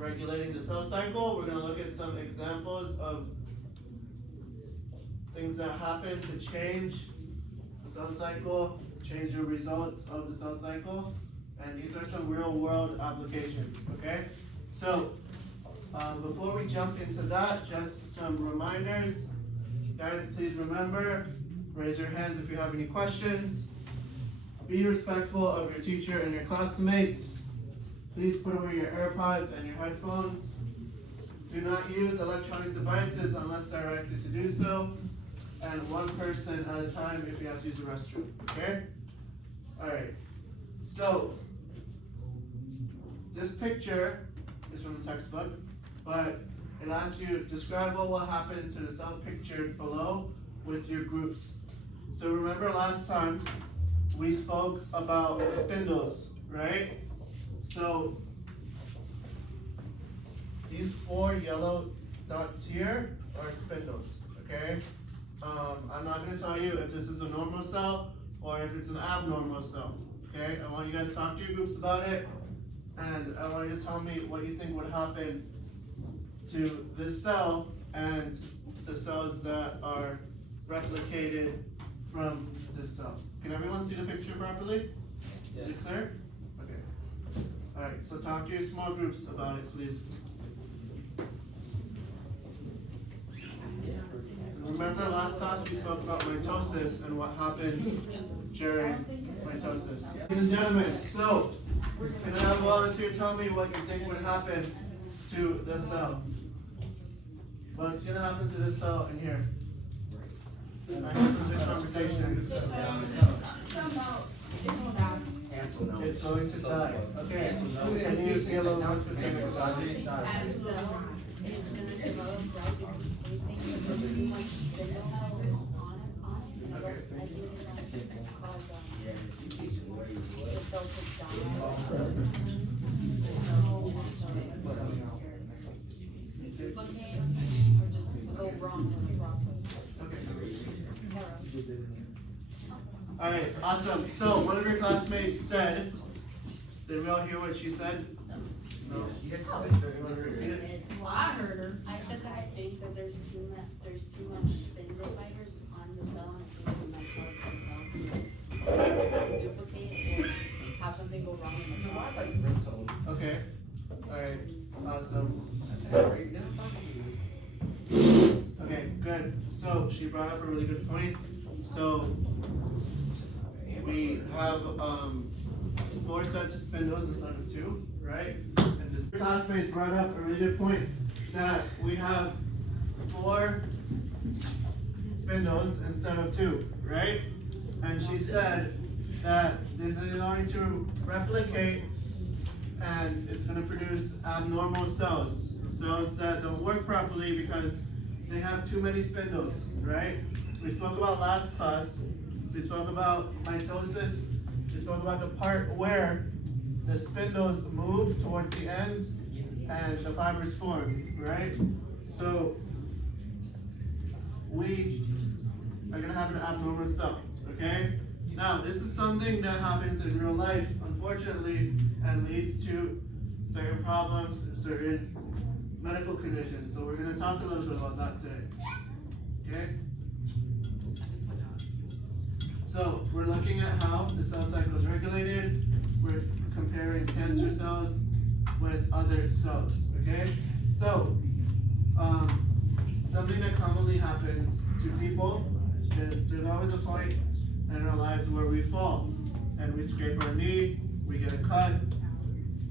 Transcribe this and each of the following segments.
regulating the cell cycle. We're going to look at some examples of things that happen to change the cell cycle, change the results of the cell cycle, and these are some real world applications, okay? So, before we jump into that, just some reminders. Guys, please remember, raise your hands if you have any questions. Be respectful of your teacher and your classmates. Please put away your AirPods and your headphones. Do not use electronic devices unless directed to do so. And one person at a time if you have to use the restroom, okay? Alright, so this picture is from the textbook, but it asks you to describe what will happen to the cells pictured below with your groups. So remember last time we spoke about spindles, right? So these 4 yellow dots here are spindles, okay? I'm not going to tell you if this is a normal cell or if it's an abnormal cell, okay? I want you guys to talk to your groups about it, and I want you to tell me what you think would happen to this cell and the cells that are replicated from this cell. Can everyone see the picture properly? Yes. Is it clear? Okay. Alright, so talk to your small groups about it, please. Remember last class we spoke about mitosis and what happens during mitosis. Ladies and gentlemen, so can I have a volunteer tell me what you think would happen to this cell? What's going to happen to this cell in here? I had some good conversation. It's going to die. Okay. Can you be a little more specific about it? It's going to develop right because we think that there's too much spindle on it. I think it's cause the cell to die. Duplicate or just go wrong in the process. All right, awesome. So one of your classmates said, did we all hear what she said? No. Well, I heard her. I said that I think that there's too much spindle fibers on the cell, and I think it might cause some cells to duplicate or have something go wrong in the cell. Okay. All right. Awesome. Okay, good. So she brought up a really good point. So we have 4 sets of spindles instead of 2, right? And this classmates brought up a really good point that we have 4 spindles instead of 2, right? And she said that this is going to replicate and it's going to produce abnormal cells, cells that don't work properly because they have too many spindles, right? We spoke about last class, we spoke about mitosis, we spoke about the part where the spindles move towards the ends and the fibers form, right? So we are going to have an abnormal cell, okay? Now, this is something that happens in real life, unfortunately, and leads to certain problems, certain medical conditions. So we're going to talk a little bit about that today, okay? So we're looking at how the cell cycle is regulated. We're comparing cancer cells with other cells, okay? So, something that commonly happens to people is there's always a point in our lives where we fall and we scrape our knee, we get a cut,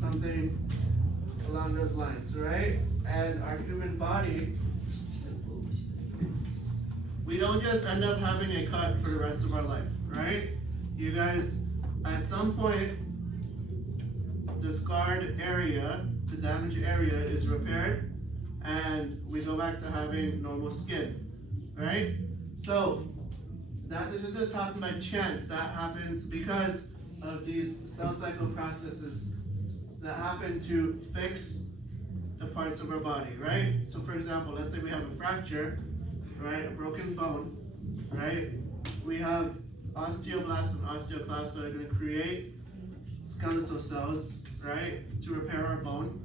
something along those lines, right? And our human body, we don't just end up having a cut for the rest of our life, right? You guys, at some point, the scarred area, the damaged area is repaired, and we go back to having normal skin, right? So, that doesn't just happen by chance, that happens because of these cell cycle processes that happen to fix the parts of our body, right? So for example, let's say we have a fracture, right? A broken bone, right? We have osteoblasts and osteoclasts that are going to create skeletal cells, right? To repair our bone.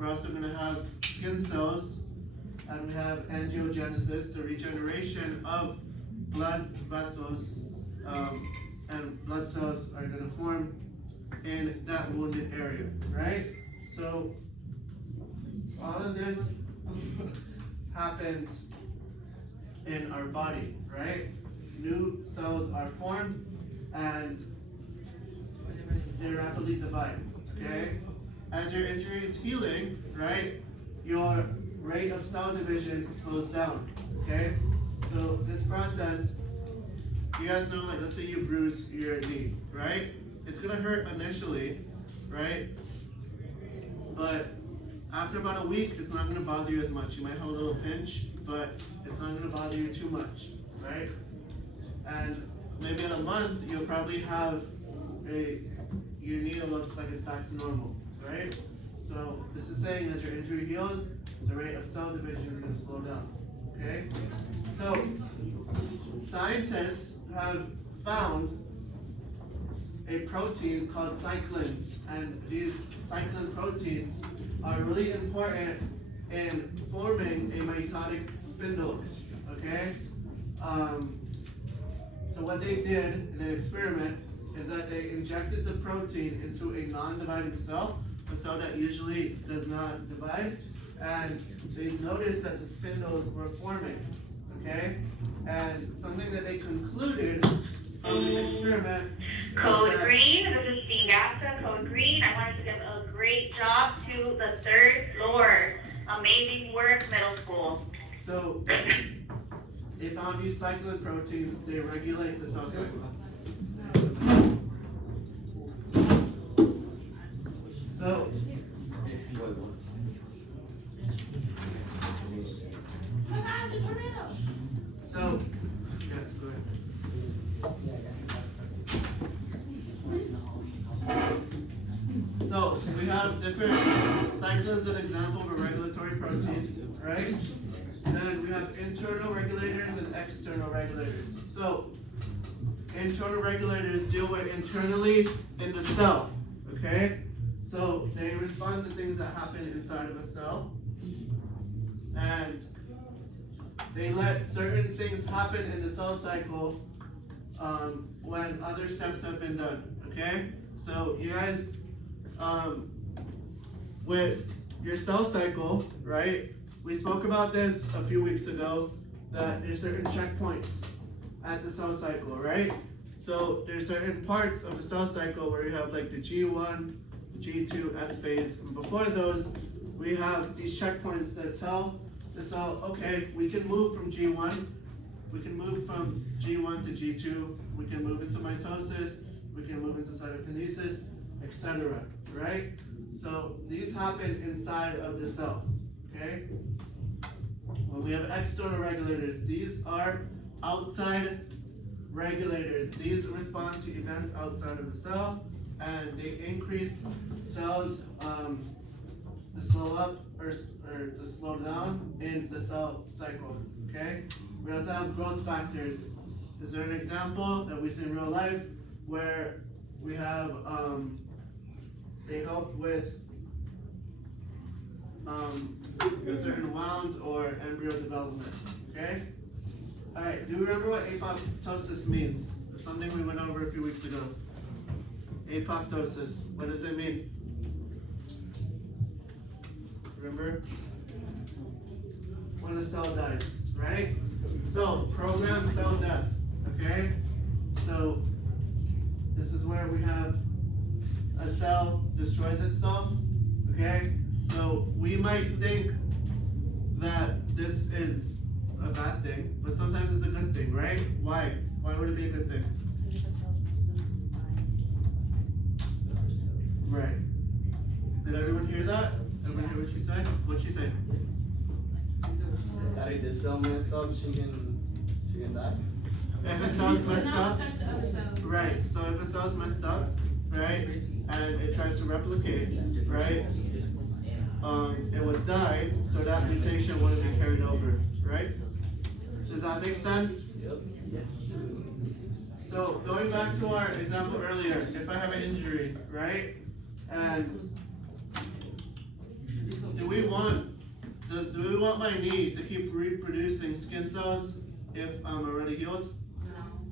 We're also gonna have skin cells, and we have angiogenesis, the regeneration of blood vessels, and blood cells are gonna form in that wounded area, right? So all of this happens in our body, right? New cells are formed and they rapidly divide, okay? As your injury is healing, right, your rate of cell division slows down, okay? So this process, you guys know, like, let's say you bruise your knee, right? It's gonna hurt initially, right? But after about a week, it's not gonna bother you as much. You might have a little pinch, but it's not gonna bother you too much, right? And maybe in a month, you'll probably have your knee will look like it's back to normal, right? So this is saying as your injury heals, the rate of cell division is gonna slow down, okay? So scientists have found a protein called cyclins, and these cyclin proteins are really important in forming a mitotic spindle, okay? So what they did in an experiment is that they injected the protein into a non-dividing cell, a cell that usually does not divide, and they noticed that the spindles were forming, okay? And something that they concluded from this experiment. Code Green, this is Dean Gassa, Code Green. I wanted to give a great job to the 3rd floor. Amazing work, middle school. So they found these cyclin proteins, they regulate the cell cycle. So yeah, go ahead. So we have different cyclins, as an example of a regulatory protein, right? Then we have internal regulators and external regulators. So internal regulators deal with internally in the cell, okay? So they respond to things that happen inside of a cell, and they let certain things happen in the cell cycle when other steps have been done, okay? So you guys, with your cell cycle, right? We spoke about this a few weeks ago, that there's certain checkpoints at the cell cycle, right? So there's certain parts of the cell cycle where you have like the G1, G2, S phase, and before those, we have these checkpoints that tell the cell, okay, we can move from G1, we can move from G1 to G2, we can move into mitosis, we can move into cytokinesis, etc., right? So these happen inside of the cell, okay? When we have external regulators, these are outside regulators. These respond to events outside of the cell, and they increase cells to slow up or to slow down in the cell cycle, okay? We also have growth factors. Is there an example that we see in real life where we have, they help with certain wounds or embryo development, okay? All right, do you remember what apoptosis means? It's something we went over a few weeks ago. Apoptosis, what does it mean? Remember? When a cell dies, right? So, programmed cell death, okay? So, this is where we have a cell destroys itself, okay? So, we might think that this is a bad thing, but sometimes it's a good thing, right? Why? Why would it be a good thing? Right. Did everyone hear that? Everyone hear what she said? What'd she say? That if the cell messed up, she can die. If a cell's messed up, right? So if a cell's messed up, right, and it tries to replicate, right, it would die, so that mutation wouldn't be carried over, right? Does that make sense? Yep. So going back to our example earlier, if I have an injury, right, and we want my knee to keep reproducing skin cells if I'm already healed?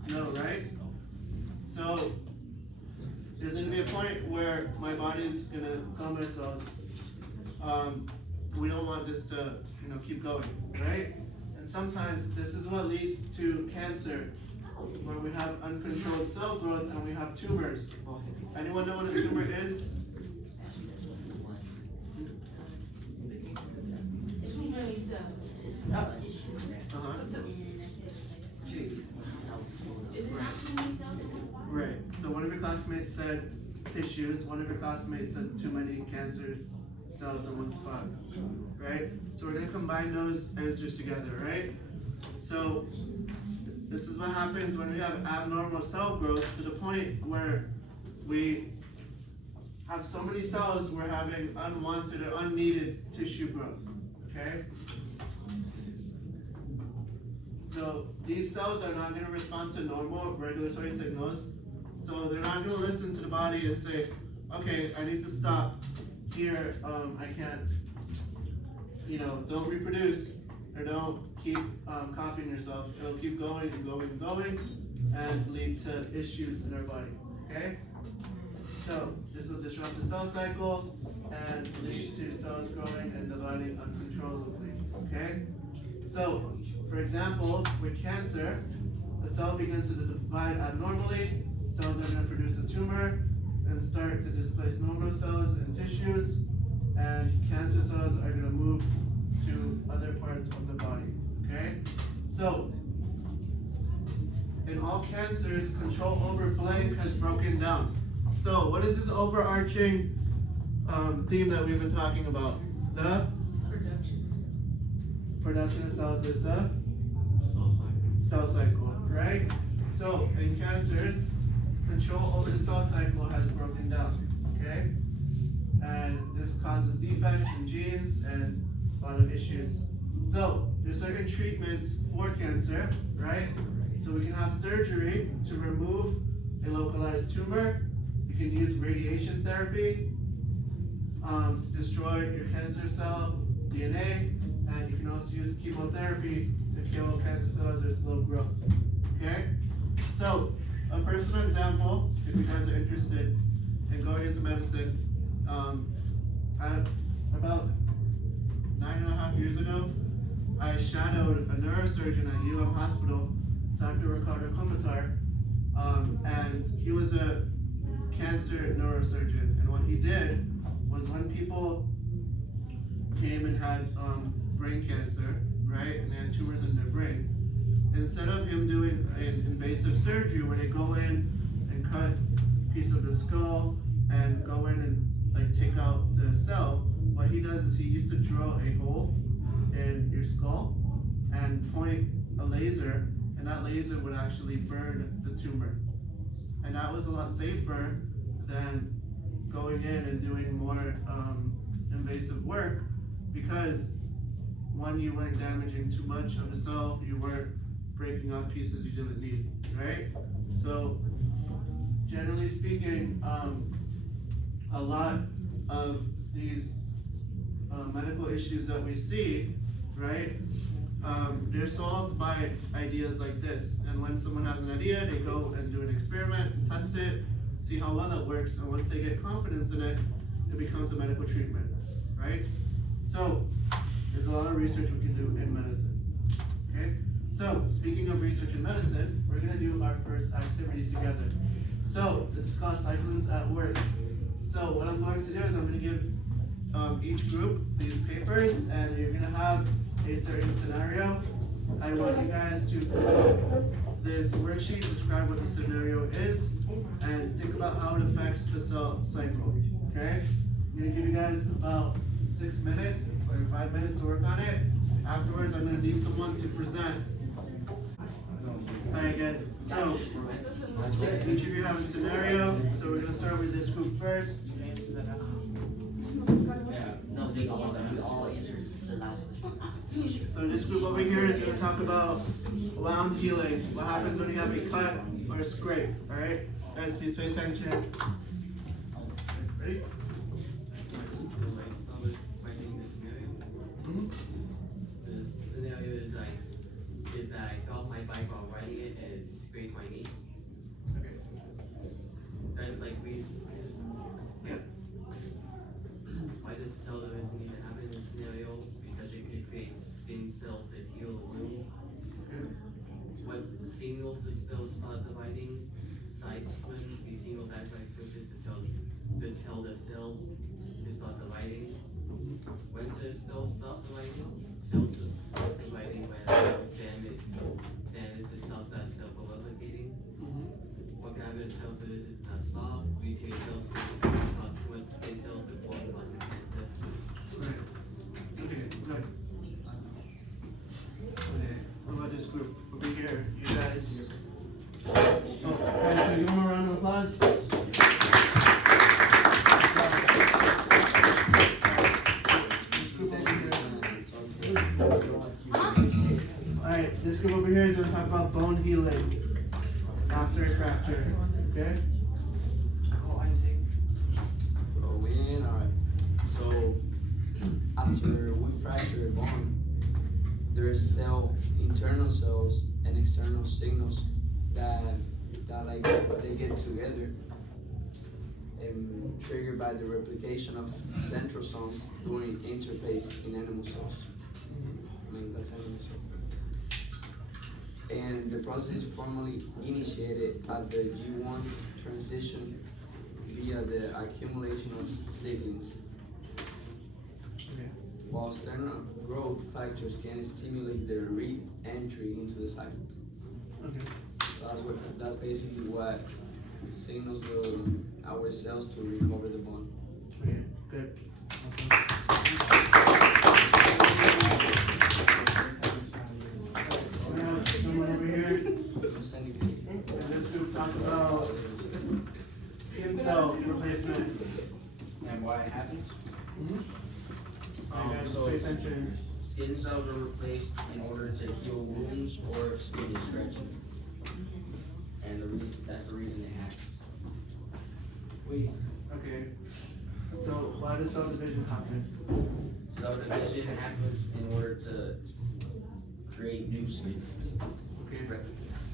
No, right? So there's gonna be a point where my body's gonna tell my cells, we don't want this to, keep going, right? And sometimes this is what leads to cancer, where we have uncontrolled cell growth and we have tumors. Anyone know what a tumor is? Uh-huh. Right. So one of your classmates said tissues, one of your classmates said too many cancer cells in one spot. Right? So we're gonna combine those answers together, right? So this is what happens when we have abnormal cell growth to the point where we have so many cells we're having unwanted or unneeded tissue growth. Okay? So these cells are not going to respond to normal regulatory signals. So they're not going to listen to the body and say, okay, I need to stop here. I can't, don't reproduce or don't keep copying yourself. It'll keep going and going and going and lead to issues in our body. Okay? So this will disrupt the cell cycle and lead to cells growing and dividing uncontrollably. Okay? So, for example, with cancer, a cell begins to divide abnormally, cells are going to produce a tumor and start to displace normal cells and tissues, and cancer cells are going to move to other parts of the body. Okay? So, in all cancers, control over blank has broken down. So, what is this overarching theme that we've been talking about? The production of cells is the cell cycle, right? So, in cancers, control over the cell cycle has broken down, okay? And this causes defects in genes and a lot of issues. So, there's certain treatments for cancer, right? So we can have surgery to remove a localized tumor. You can use radiation therapy to destroy your cancer cell DNA, and you can also use chemotherapy to kill cancer cells or slow growth. Okay? So, a personal example, if you guys are interested in going into medicine, about 9.5 years ago, I shadowed a neurosurgeon at UM Hospital, Dr. Ricardo Komatar, and he was a cancer neurosurgeon. And what he did was when people came and had brain cancer, right, and they had tumors in their brain, instead of him doing an invasive surgery where they go in and cut a piece of the skull and go in and take out the cell, what he does is he used to drill a hole in your skull and point a laser, and that laser would actually burn the tumor. And that was a lot safer than going in and doing more invasive work, because one, you weren't damaging too much of the cell, you weren't breaking off pieces you didn't need, right? So generally speaking, a lot of these medical issues that we see, right, they're solved by ideas like this. And when someone has an idea, they go and do an experiment to test it, see how well it works, and once they get confidence in it, it becomes a medical treatment, right? So there's a lot of research we can do in medicine, okay? So speaking of research in medicine, we're gonna do our first activity together. So this is called Cyclins at Work. So what I'm going to do is I'm gonna give each group these papers, and you're gonna have a certain scenario. I want you guys to fill out this worksheet, describe what the scenario is, and think about how it affects the cell cycle, okay? I'm gonna give you guys about 6 minutes or 5 minutes to work on it. Afterwards, I'm gonna need someone to present. Alright guys, so each of you have a scenario, so we're gonna start with this group first. No, they all answered the last question. So this group over here is gonna talk about wound healing. What happens when you have a cut or a scrape, alright? Guys, please pay attention. Ready? this cell division need to happen in this scenario because it can create skin cells that heal a wound. What the signals the cells start dividing, when these signals act like switches to tell the cells to start dividing. When the cells stop dividing, cells stop dividing when cells damage. Then it's to stop that cell from replicating. What can happen if cell division does not stop? Mutate cells can cause too much skin cells before causing cancer. Right. Okay, good. Okay, what about this group over here? You guys. Oh, guys, can you give them a round of applause? This group over here. Alright, this group over here is gonna talk about bone healing after a fracture. Okay? So we in, alright. So after we fracture a bone, there's internal cells and external signals that like they get together and triggered by the replication of centrosomes during interphase in animal cells. I mean, that's animal cells. And the process is formally initiated at the G1 transition via the accumulation of siblings. Okay. While external growth factors can stimulate the re-entry into the cycle. Okay. That's basically what signals our cells to recover the bone. Okay, good. Awesome. We have someone over here. And this group talk about skin cell replacement. And why it happens? You guys So pay attention. skin cells are replaced in order to heal wounds or if skin is stretching. And that's the reason it happens. Okay. So why does cell division happen? Cell division happens in order to create new skin. Okay.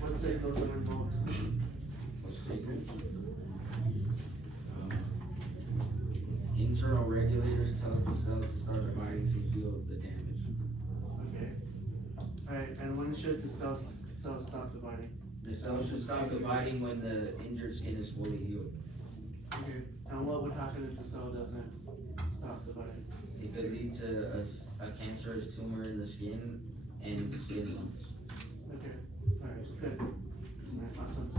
What signals are involved? What's sacred? Internal regulators tell the cells to start dividing to heal the damage. Okay. Alright, and when should the cells stop dividing? The cells should stop dividing when the injured skin is fully healed. Okay. And what would happen if the cell doesn't stop dividing? It could lead to a cancerous tumor in the skin and skin lumps. Okay. Alright, good. Alright, awesome.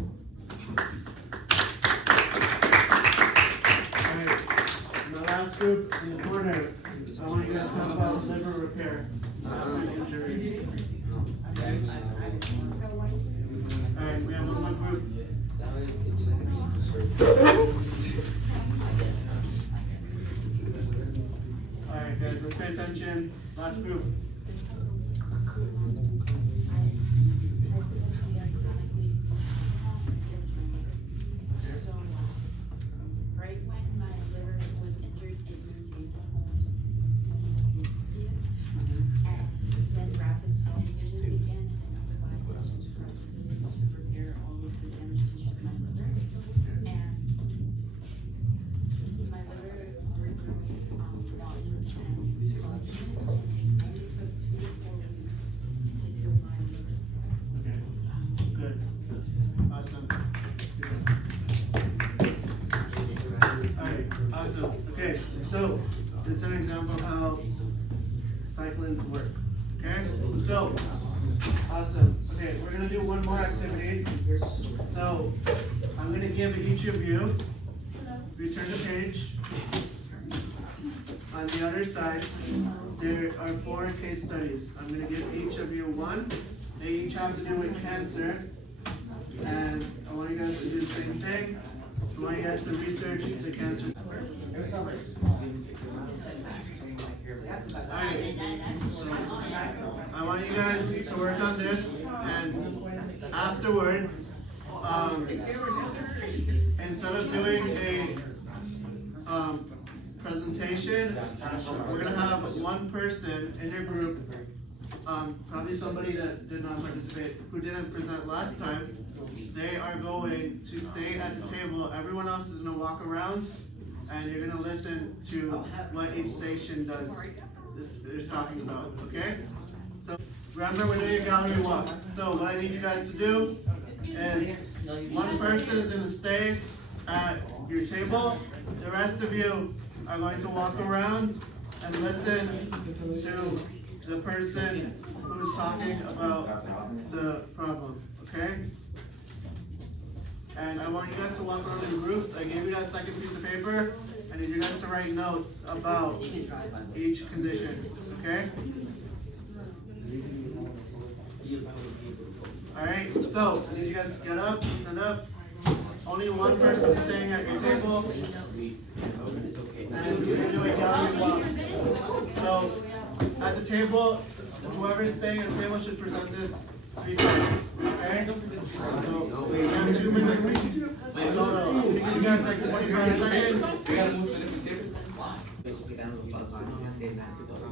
Alright, the last group in the corner, I want you guys to talk about liver repair after an injury. Alright, we have one more group. Alright guys, let's pay attention. Last group. So, right when my liver was injured, it maintained almost and then rapid cell division began and provided to repair all of the damaged tissue in my liver. And my liver regrew one and it took 2 to 4 weeks to heal my liver. Okay. Good. Awesome. Alright, awesome. Okay, so this is an example of how cyclins work. Okay? So, awesome. Okay, we're gonna do one more activity. So, I'm gonna give each of you, if you turn the page, on the other side, there are 4 case studies. I'm gonna give each of you one. They each have to do with cancer. And I want you guys to do the same thing. I want you guys to research the cancer. Alright, I want you guys to work on this, and afterwards, instead of doing a presentation, we're gonna have one person in your group, probably somebody that did not participate, who didn't present last time. They are going to stay at the table. Everyone else is gonna walk around, and you're gonna listen to what each station is talking about, okay? So remember, we're doing a gallery walk. So what I need you guys to do is one person is gonna stay at your table. The rest of you are going to walk around and listen to the person who's talking about the problem, okay? And I want you guys to walk around in groups. I gave you that second piece of paper. I need you guys to write notes about each condition, okay? Alright, so I need you guys to get up, stand up. Only one person is staying at your table. And you're doing a gallery walk. So at the table, whoever's staying at the table should present this 3 times, okay? So we have 2 minutes total. I'll give you guys like 45 seconds.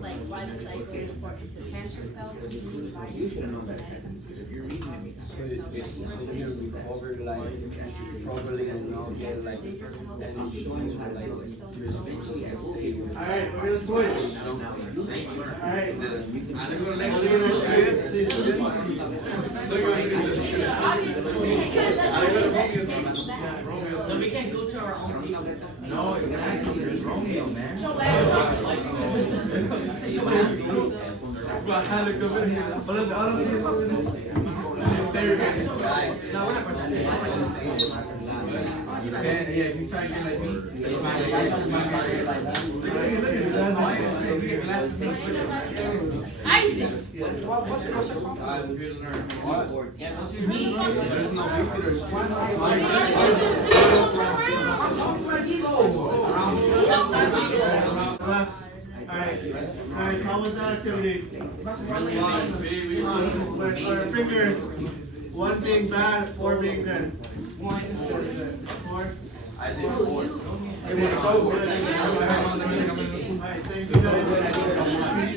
Like why the cycle is important to cancer cells, to divide. You should know that. You're reading me. So you recover like properly and not get like any issues or like your speech can stay with. Alright, we're gonna switch. Alright. So we can't go to our own people. No, exactly. There's Romeo, man. Isaac! To me, There's no visitors. Left. Alright, guys, how was that activity? With our fingers, 1 being bad, 4 being good. 4? I did 4. It was so good. Alright, thank you guys.